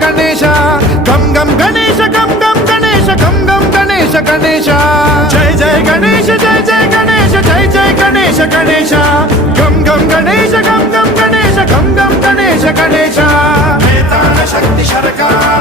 गणेश गम गम गणेश गम गम गणेश गम गम गणेश गणेश जय जय गणेश जय जय गणेश जय जय गणेश गणेश गम गम गणेश गम गम गणेश गम गम गणेश गणेश वेताल शक्ति सरकार